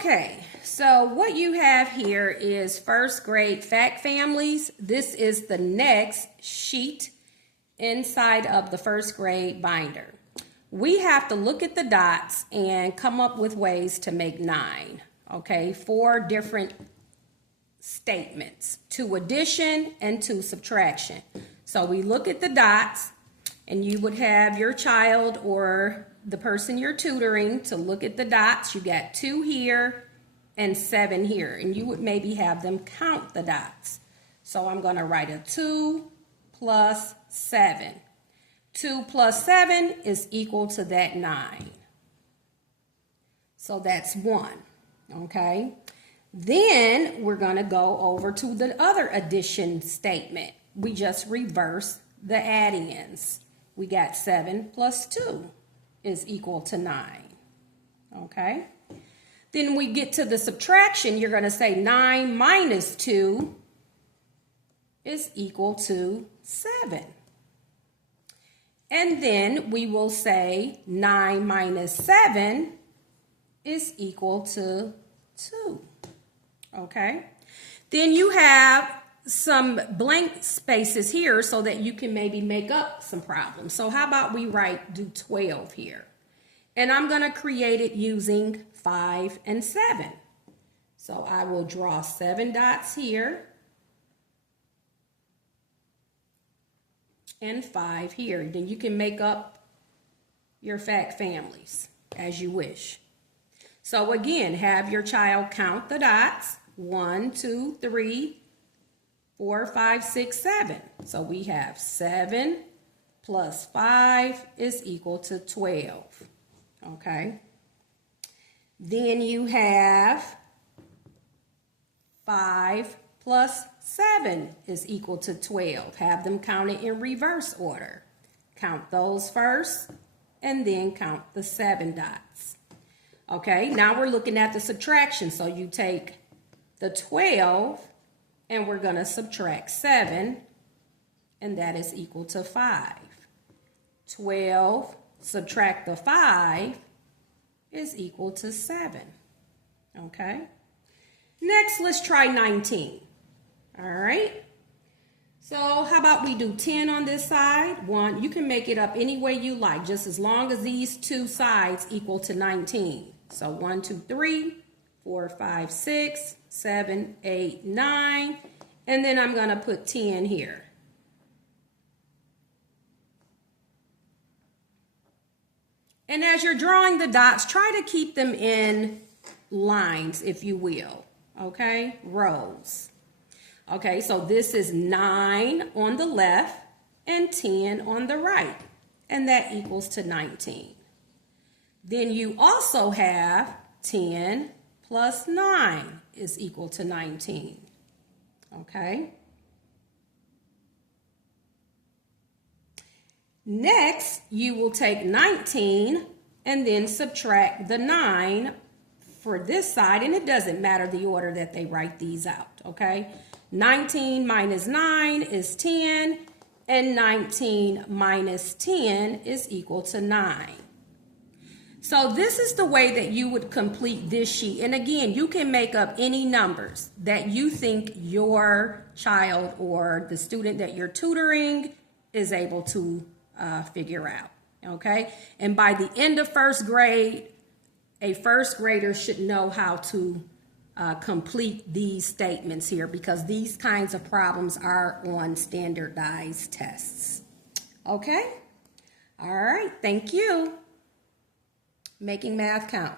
Okay, so what you have here is first grade fact families. This is the next sheet inside of the first grade binder. We have to look at the dots and come up with ways to make 9, okay? 4 different statements, 2 addition and 2 subtraction. So we look at the dots, and you would have your child or the person you're tutoring to look at the dots. You got 2 here and 7 here, and you would maybe have them count the dots. So I'm going to write a 2 plus 7. 2 plus 7 is equal to that 9. So that's 1, okay? Then we're going to go over to the other addition statement. We just reverse the add-ins. We got 7 plus 2 is equal to 9, okay? Then we get to the subtraction. You're going to say 9 minus 2 is equal to 7. And then we will say 9 minus 7 is equal to 2, okay? Then you have some blank spaces here so that you can maybe make up some problems. So how about we do 12 here? And I'm going to create it using 5 and 7. So I will draw 7 dots here and 5 here. Then you can make up your fact families as you wish. So again, have your child count the dots. 1, 2, 3, 4, 5, 6, 7. So we have 7 plus 5 is equal to 12. Okay. Then you have 5 plus 7 is equal to 12. Have them counted in reverse order. Count those first and then count the 7 dots. Okay, now we're looking at the subtraction. So you take the 12 and we're going to subtract 7, and that is equal to 5. 12 subtract the 5 is equal to 7. Okay? Next, let's try 19. All right? So how about we do 10 on this side? 1, you can make it up any way you like, just as long as these 2 sides equal to 19. So 1, 2, 3, 4, 5, 6, 7, 8, 9, and then I'm going to put 10 here. And as you're drawing the dots, try to keep them in lines, if you will, okay? Rows. Okay, so this is 9 on the left and 10 on the right, and that equals to 19. Then you also have 10 plus 9 is equal to 19, okay? Next, you will take 19 and then subtract the 9 for this side, and it doesn't matter the order that they write these out, okay? 19 minus 9 is 10, and 19 minus 10 is equal to 9. So this is the way that you would complete this sheet. And again, you can make up any numbers that you think your child or the student that you're tutoring is able to figure out, okay? And by the end of first grade, a first grader should know how to complete these statements here, because these kinds of problems are on standardized tests. Okay? All right, thank you. Making math count.